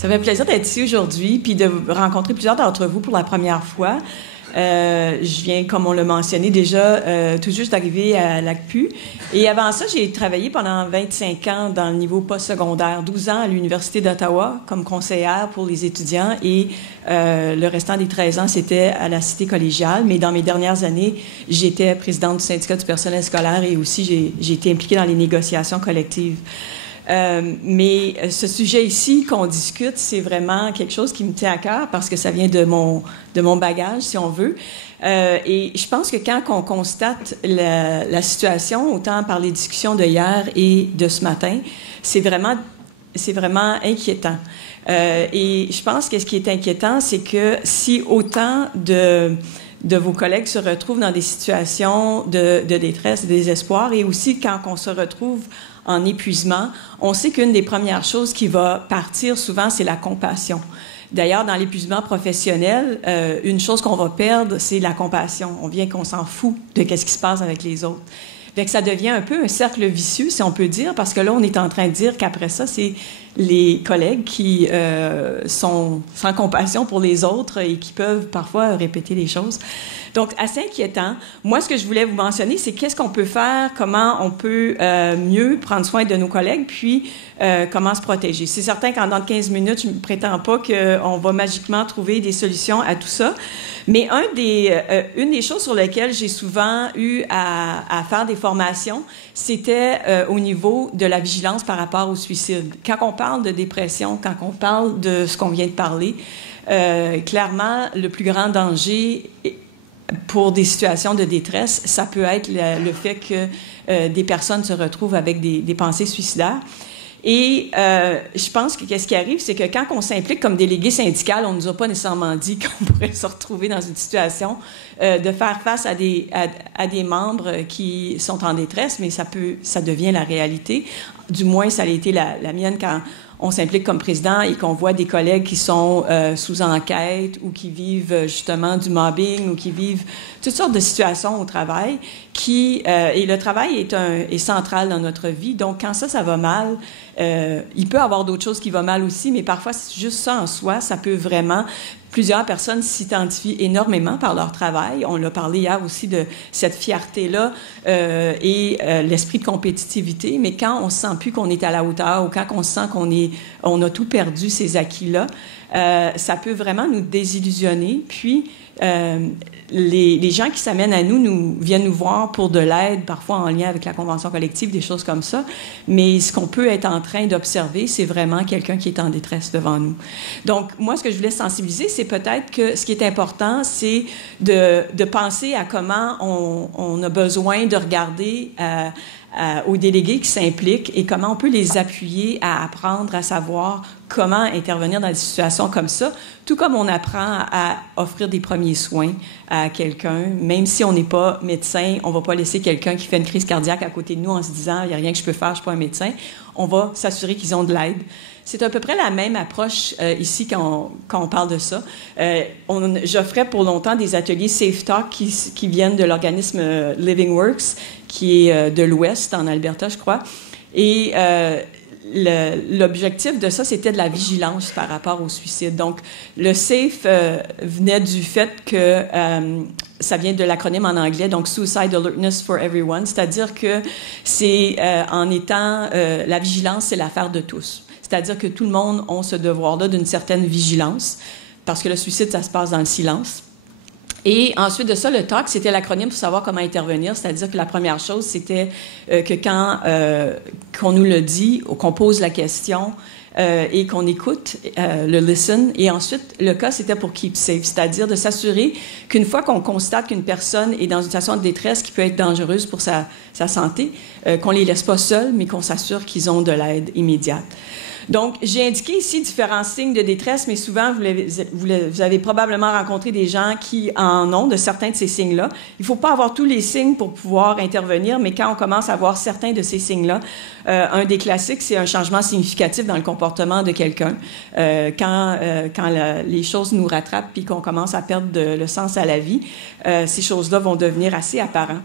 Ça fait plaisir d'être ici aujourd'hui puis de rencontrer plusieurs d'entre vous pour la première fois. Je viens, comme on l'a mentionné déjà, tout juste d'arriver à l'ACPU. Et avant ça, j'ai travaillé pendant 25 ans dans le niveau postsecondaire, 12 ans à l'Université d'Ottawa comme conseillère pour les étudiants et le restant des 13 ans, c'était à la cité collégiale. Mais dans mes dernières années, j'étais présidente du syndicat du personnel scolaire et aussi j'ai été impliquée dans les négociations collectives. Mais ce sujet ici qu'on discute, c'est vraiment quelque chose qui me tient à cœur parce que ça vient de mon bagage, si on veut. Et je pense que quand on constate la situation, autant par les discussions de hier et de ce matin, c'est vraiment inquiétant. Et je pense que ce qui est inquiétant, c'est que si autant de vos collègues se retrouvent dans des situations de détresse, de désespoir, et aussi quand on se retrouve en épuisement, on sait qu'une des premières choses qui va partir souvent, c'est la compassion. D'ailleurs, dans l'épuisement professionnel, une chose qu'on va perdre, c'est la compassion. On vient qu'on s'en fout de ce qui se passe avec les autres. Fait que ça devient un peu un cercle vicieux, si on peut dire, parce que là, on est en train de dire qu'après ça, c'est les collègues qui sont sans compassion pour les autres et qui peuvent parfois répéter les choses. Donc, assez inquiétant. Moi, ce que je voulais vous mentionner, c'est qu'est-ce qu'on peut faire, comment on peut mieux prendre soin de nos collègues, puis comment se protéger. C'est certain qu'en dans 15 minutes, je ne prétends pas qu'on va magiquement trouver des solutions à tout ça. Mais une des choses sur lesquelles j'ai souvent eu à faire des formations, c'était au niveau de la vigilance par rapport au suicide. Quand on parle de dépression, quand on parle de ce qu'on vient de parler, clairement, le plus grand danger pour des situations de détresse, ça peut être le fait que des personnes se retrouvent avec des pensées suicidaires. Et je pense que ce qui arrive, c'est que quand on s'implique comme délégué syndical, on ne nous a pas nécessairement dit qu'on pourrait se retrouver dans une situation de faire face à des membres qui sont en détresse, mais ça devient la réalité. Du moins, ça a été la mienne quand on s'implique comme président et qu'on voit des collègues qui sont sous enquête ou qui vivent justement du mobbing ou qui vivent toutes sortes de situations au travail et le travail est central dans notre vie. Donc, quand ça va mal, il peut y avoir d'autres choses qui vont mal aussi, mais parfois, juste ça en soi, ça peut vraiment... Plusieurs personnes s'identifient énormément par leur travail. On l'a parlé hier aussi de cette fierté-là et l'esprit de compétitivité. Mais quand on se sent plus qu'on est à la hauteur ou quand on se sent on a tout perdu, ces acquis-là, ça peut vraiment nous désillusionner. Puis, les gens qui s'amènent à nous viennent nous voir pour de l'aide, parfois en lien avec la convention collective, des choses comme ça. Mais ce qu'on peut être en train d'observer, c'est vraiment quelqu'un qui est en détresse devant nous. Donc, moi, ce que je voulais sensibiliser, c'est peut-être que ce qui est important, c'est de penser à comment on a besoin de regarder aux délégués qui s'impliquent et comment on peut les appuyer à apprendre à savoir comment intervenir dans des situations comme ça, tout comme on apprend à offrir des premiers soins à quelqu'un. Même si on n'est pas médecin, on ne va pas laisser quelqu'un qui fait une crise cardiaque à côté de nous en se disant « il n'y a rien que je peux faire, je ne suis pas un médecin ». On va s'assurer qu'ils ont de l'aide. C'est à peu près la même approche ici quand on parle de ça. J'offrais pour longtemps des ateliers Safe Talk qui viennent de l'organisme Living Works, qui est de l'Ouest, en Alberta, je crois. Et l'objectif de ça, c'était de la vigilance par rapport au suicide. Donc, le SAFE venait du fait que ça vient de l'acronyme en anglais, donc Suicide Alertness for Everyone, c'est-à-dire que c'est en étant la vigilance, c'est l'affaire de tous. C'est-à-dire que tout le monde a ce devoir-là d'une certaine vigilance, parce que le suicide, ça se passe dans le silence. Et ensuite de ça, le TALK, c'était l'acronyme pour savoir comment intervenir, c'est-à-dire que la première chose, c'était que quand qu'on nous le dit, ou qu'on pose la question et qu'on écoute le listen, et ensuite, le cas, c'était pour keep safe, c'est-à-dire de s'assurer qu'une fois qu'on constate qu'une personne est dans une situation de détresse qui peut être dangereuse pour sa santé, qu'on les laisse pas seuls, mais qu'on s'assure qu'ils ont de l'aide immédiate. Donc, j'ai indiqué ici différents signes de détresse, mais souvent, vous avez probablement rencontré des gens qui en ont de certains de ces signes-là. Il ne faut pas avoir tous les signes pour pouvoir intervenir, mais quand on commence à voir certains de ces signes-là, un des classiques, c'est un changement significatif dans le comportement de quelqu'un. Quand les choses nous rattrapent puis qu'on commence à perdre le sens à la vie, ces choses-là vont devenir assez apparentes.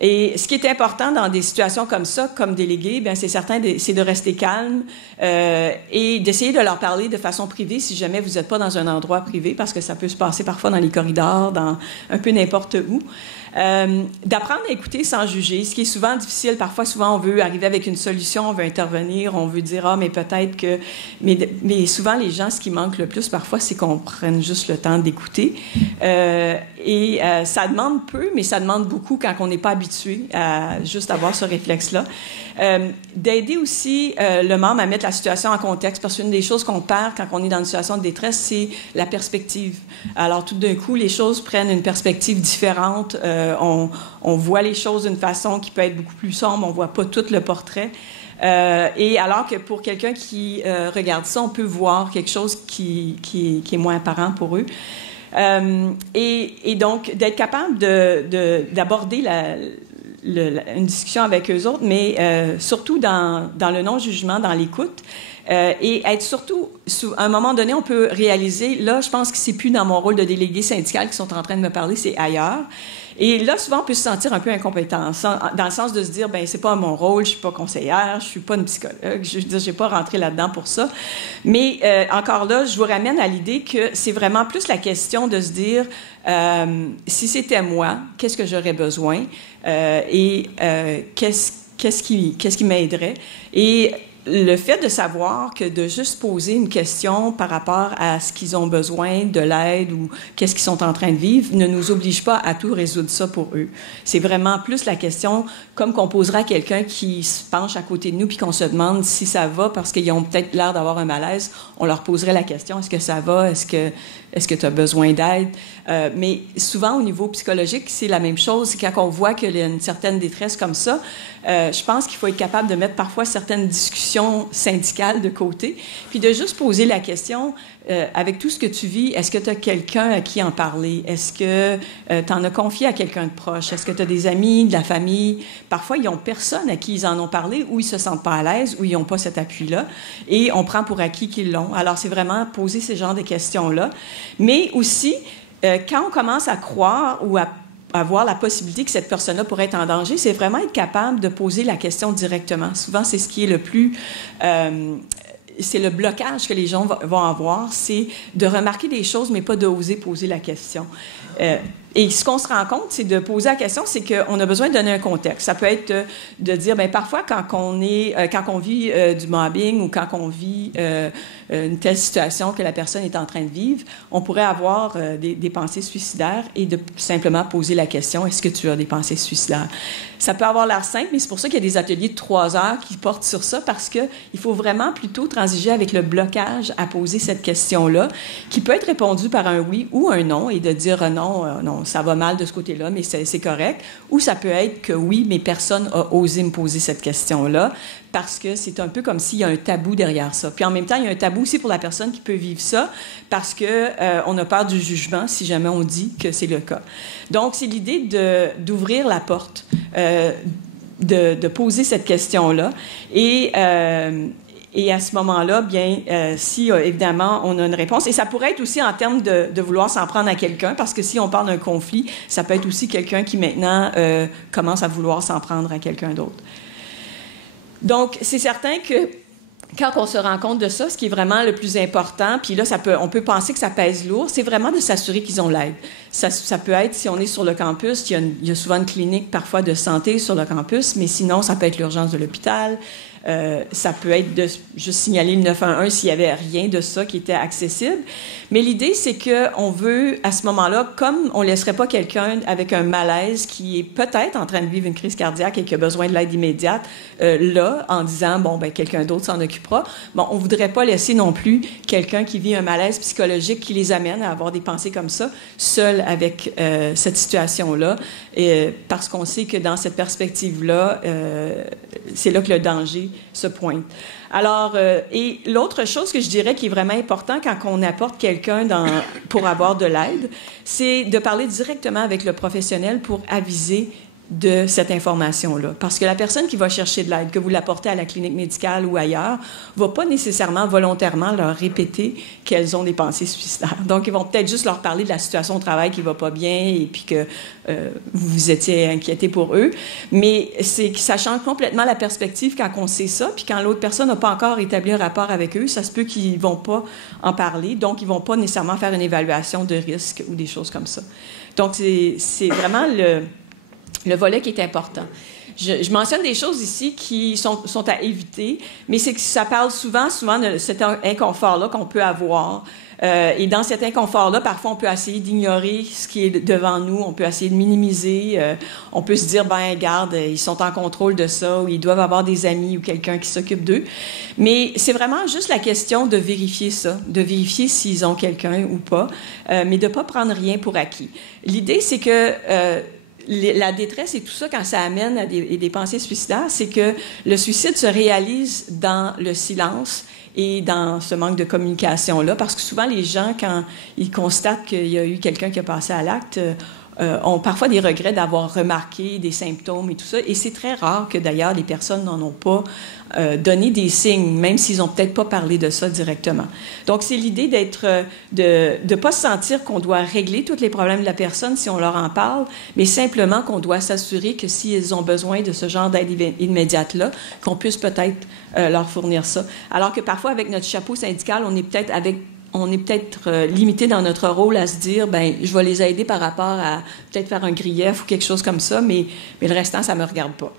Et ce qui est important dans des situations comme ça, comme délégué, bien, c'est certain, c'est de rester calme et d'essayer de leur parler de façon privée si jamais vous n'êtes pas dans un endroit privé, parce que ça peut se passer parfois dans les corridors, dans un peu n'importe où. D'apprendre à écouter sans juger, ce qui est souvent difficile. Parfois, souvent, on veut arriver avec une solution, on veut intervenir, on veut dire « Ah, mais peut-être que… » Mais souvent, les gens, ce qui manque le plus, parfois, c'est qu'on prenne juste le temps d'écouter. Ça demande peu, mais ça demande beaucoup quand on n'est pas habitué à juste avoir ce réflexe-là. D'aider aussi le membre à mettre la situation en contexte, parce qu'une des choses qu'on perd quand on est dans une situation de détresse, c'est la perspective. Alors, tout d'un coup, les choses prennent une perspective différente. On voit les choses d'une façon qui peut être beaucoup plus sombre, on voit pas tout le portrait. Et alors que pour quelqu'un qui regarde ça, on peut voir quelque chose qui est moins apparent pour eux. Et donc, d'être capable d'aborder une discussion avec eux autres, mais surtout dans le non-jugement, dans l'écoute. Et être surtout, à un moment donné, on peut réaliser, là, je pense que c'est plus dans mon rôle de délégué syndical qui sont en train de me parler, c'est ailleurs. Et là, souvent, on peut se sentir un peu incompétent, dans le sens de se dire, ben c'est pas mon rôle, je suis pas conseillère, je suis pas une psychologue, je veux dire, j'ai pas rentré là-dedans pour ça. Mais encore là, je vous ramène à l'idée que c'est vraiment plus la question de se dire, si c'était moi, qu'est-ce que j'aurais besoin qu'est-ce qui m'aiderait. Et le fait de savoir que de juste poser une question par rapport à ce qu'ils ont besoin, de l'aide ou qu'est-ce qu'ils sont en train de vivre, ne nous oblige pas à tout résoudre ça pour eux. C'est vraiment plus la question, comme qu'on poserait à quelqu'un qui se penche à côté de nous puis qu'on se demande si ça va parce qu'ils ont peut-être l'air d'avoir un malaise, on leur poserait la question, est-ce que ça va, est-ce que tu as besoin d'aide? Mais souvent, au niveau psychologique, c'est la même chose. C'est quand on voit qu'il y a une certaine détresse comme ça, je pense qu'il faut être capable de mettre parfois certaines discussions syndicales de côté, puis de juste poser la question, avec tout ce que tu vis, est-ce que tu as quelqu'un à qui en parler? Est-ce que tu en as confié à quelqu'un de proche? Est-ce que tu as des amis, de la famille? Parfois, ils n'ont personne à qui ils en ont parlé, ou ils se sentent pas à l'aise, ou ils n'ont pas cet appui-là, et on prend pour acquis qu'ils l'ont. Alors, c'est vraiment poser ces genres de questions-là. Mais aussi, quand on commence à croire ou à avoir la possibilité que cette personne-là pourrait être en danger, c'est vraiment être capable de poser la question directement. Souvent, c'est ce qui est le plus... c'est le blocage que les gens vont avoir, c'est de remarquer des choses, mais pas d'oser poser la question. Et ce qu'on se rend compte, c'est de poser la question, c'est qu'on a besoin de donner un contexte. Ça peut être de dire, bien, parfois, quand on vit du mobbing ou quand on vit une telle situation que la personne est en train de vivre, on pourrait avoir des pensées suicidaires et de simplement poser la question, est-ce que tu as des pensées suicidaires? Ça peut avoir l'air simple, mais c'est pour ça qu'il y a des ateliers de 3 heures qui portent sur ça, parce qu'il faut vraiment plutôt transiger avec le blocage à poser cette question-là, qui peut être répondue par un oui ou un non, et de dire non, ça va mal de ce côté-là, mais c'est correct. Ou ça peut être que oui, mais personne n'a osé me poser cette question-là, parce que c'est un peu comme s'il y a un tabou derrière ça. Puis en même temps, il y a un tabou aussi pour la personne qui peut vivre ça, parce que on a peur du jugement si jamais on dit que c'est le cas. Donc, c'est l'idée d'ouvrir la porte, de poser cette question-là. Et à ce moment-là, bien, si évidemment on a une réponse, et ça pourrait être aussi en termes de vouloir s'en prendre à quelqu'un, parce que si on parle d'un conflit, ça peut être aussi quelqu'un qui maintenant commence à vouloir s'en prendre à quelqu'un d'autre. Donc, c'est certain que quand on se rend compte de ça, ce qui est vraiment le plus important, puis là, on peut penser que ça pèse lourd, c'est vraiment de s'assurer qu'ils ont l'aide. Ça peut être, si on est sur le campus, il y a souvent une clinique parfois de santé sur le campus, mais sinon, ça peut être l'urgence de l'hôpital. Ça peut être de juste signaler le 911 s'il n'y avait rien de ça qui était accessible. Mais l'idée, c'est qu'on veut, à ce moment-là, comme on ne laisserait pas quelqu'un avec un malaise qui est peut-être en train de vivre une crise cardiaque et qui a besoin de l'aide immédiate, là, en disant, bon, ben quelqu'un d'autre s'en occupera, bon, on ne voudrait pas laisser non plus quelqu'un qui vit un malaise psychologique qui les amène à avoir des pensées comme ça, seul avec cette situation-là, parce qu'on sait que dans cette perspective-là, c'est là que le danger se pointe. Alors, et l'autre chose que je dirais qui est vraiment important quand on apporte quelqu'un pour avoir de l'aide, c'est de parler directement avec le professionnel pour aviser de cette information-là. Parce que la personne qui va chercher de l'aide, que vous l'apportez à la clinique médicale ou ailleurs, va pas nécessairement volontairement leur répéter qu'elles ont des pensées suicidaires. Donc, ils vont peut-être juste leur parler de la situation au travail qui va pas bien et puis que vous vous étiez inquiété pour eux. Mais c'est que ça change complètement la perspective quand on sait ça, puis quand l'autre personne n'a pas encore établi un rapport avec eux, ça se peut qu'ils vont pas en parler, donc ils vont pas nécessairement faire une évaluation de risque ou des choses comme ça. Donc, c'est vraiment le volet qui est important. Je mentionne des choses ici qui sont à éviter, mais c'est que ça parle souvent de cet inconfort-là qu'on peut avoir. Et dans cet inconfort-là, parfois, on peut essayer d'ignorer ce qui est devant nous, on peut essayer de minimiser, on peut se dire, ben, regarde, ils sont en contrôle de ça, ou ils doivent avoir des amis ou quelqu'un qui s'occupe d'eux. Mais c'est vraiment juste la question de vérifier ça, de vérifier s'ils ont quelqu'un ou pas, mais de pas prendre rien pour acquis. L'idée, c'est que la détresse et tout ça, quand ça amène à des pensées suicidaires, c'est que le suicide se réalise dans le silence et dans ce manque de communication-là, parce que souvent, les gens, quand ils constatent qu'il y a eu quelqu'un qui a passé à l'acte, ont parfois des regrets d'avoir remarqué des symptômes et tout ça. Et c'est très rare que, d'ailleurs, les personnes n'en ont pas donné des signes, même s'ils n'ont peut-être pas parlé de ça directement. Donc, c'est l'idée de ne pas se sentir qu'on doit régler tous les problèmes de la personne si on leur en parle, mais simplement qu'on doit s'assurer que s'ils ont besoin de ce genre d'aide immédiate-là, qu'on puisse peut-être leur fournir ça. Alors que parfois, avec notre chapeau syndical, on est peut-être limité dans notre rôle à se dire, ben, je vais les aider par rapport à peut-être faire un grief ou quelque chose comme ça, mais le restant, ça me regarde pas.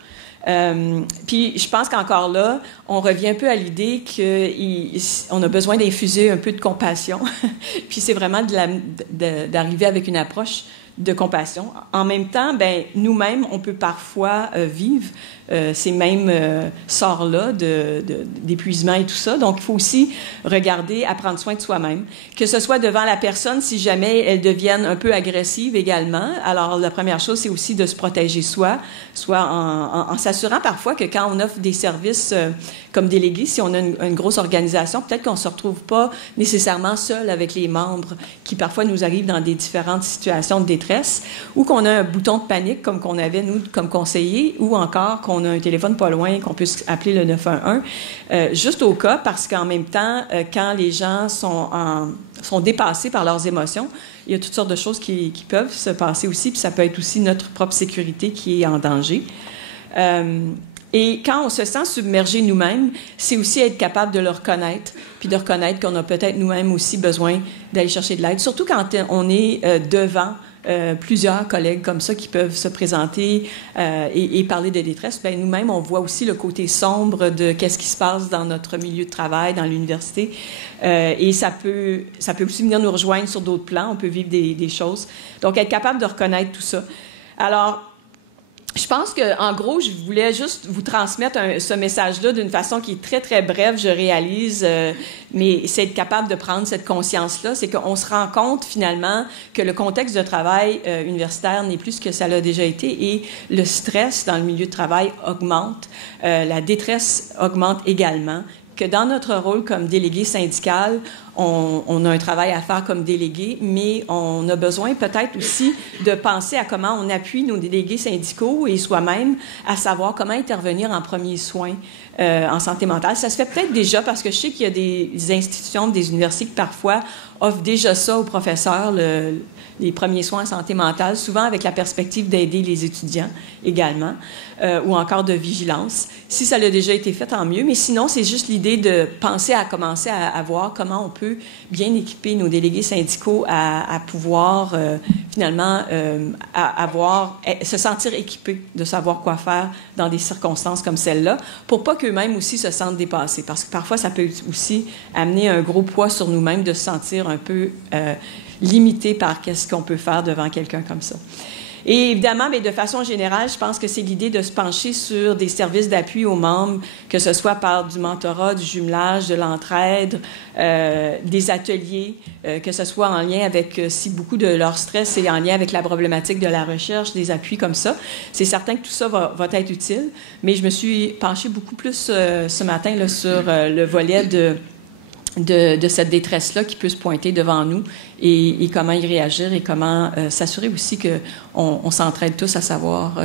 Puis je pense qu'encore là, on revient un peu à l'idée qu'on a besoin d'infuser un peu de compassion. Puis c'est vraiment d'arriver avec une approche de compassion. En même temps, ben, nous-mêmes, on peut parfois vivre ces mêmes sorts-là d'épuisement et tout ça. Donc, il faut aussi regarder à prendre soin de soi-même, que ce soit devant la personne si jamais elles deviennent un peu agressives également. Alors, la première chose, c'est aussi de se protéger soit en s'assurant parfois que quand on offre des services comme délégué, si on a une grosse organisation, peut-être qu'on ne se retrouve pas nécessairement seul avec les membres qui parfois nous arrivent dans des différentes situations de détresse, ou qu'on a un bouton de panique comme qu'on avait, nous, comme conseillers, ou encore qu'on a un téléphone pas loin, qu'on puisse appeler le 911, juste au cas, parce qu'en même temps, quand les gens sont dépassés par leurs émotions, il y a toutes sortes de choses qui peuvent se passer aussi, puis ça peut être aussi notre propre sécurité qui est en danger. Et quand on se sent submergé nous-mêmes, c'est aussi être capable de le reconnaître, puis de reconnaître qu'on a peut-être nous-mêmes aussi besoin d'aller chercher de l'aide, surtout quand on est devant plusieurs collègues comme ça qui peuvent se présenter et parler de détresse. Bien, nous-mêmes, on voit aussi le côté sombre de qu'est-ce qui se passe dans notre milieu de travail, dans l'université. Et ça peut aussi venir nous rejoindre sur d'autres plans. On peut vivre des choses. Donc, être capable de reconnaître tout ça. Alors, je pense qu'en gros, je voulais juste vous transmettre ce message-là d'une façon qui est très, très brève, je réalise, mais c'est être capable de prendre cette conscience-là, c'est qu'on se rend compte finalement que le contexte de travail universitaire n'est plus ce que ça l'a déjà été et le stress dans le milieu de travail augmente, la détresse augmente également, que dans notre rôle comme délégué syndical, on a un travail à faire comme délégué, mais on a besoin peut-être aussi de penser à comment on appuie nos délégués syndicaux et soi-même à savoir comment intervenir en premiers soins en santé mentale. Ça se fait peut-être déjà parce que je sais qu'il y a des institutions, des universités qui parfois offrent déjà ça aux professeurs, les premiers soins en santé mentale, souvent avec la perspective d'aider les étudiants également, ou encore de vigilance. Si ça l'a déjà été fait, tant mieux, mais sinon, c'est juste l'idée de penser à commencer à voir comment on peut bien équiper nos délégués syndicaux à pouvoir finalement se sentir équipés, de savoir quoi faire dans des circonstances comme celle-là, pour pas qu'eux-mêmes aussi se sentent dépassés, parce que parfois, ça peut aussi amener un gros poids sur nous-mêmes de se sentir un peu limité par qu'est-ce qu'on peut faire devant quelqu'un comme ça. Et évidemment, mais de façon générale, je pense que c'est l'idée de se pencher sur des services d'appui aux membres, que ce soit par du mentorat, du jumelage, de l'entraide, des ateliers, que ce soit en lien avec, si beaucoup de leur stress est en lien avec la problématique de la recherche, des appuis comme ça. C'est certain que tout ça va être utile, mais je me suis penchée beaucoup plus ce matin là, sur le volet de cette détresse-là qui peut se pointer devant nous et comment y réagir et comment s'assurer aussi qu'on s'entraide tous à savoir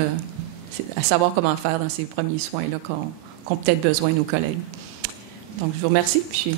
à savoir comment faire dans ces premiers soins-là qu'ont peut-être besoin nos collègues. Donc, je vous remercie. Puis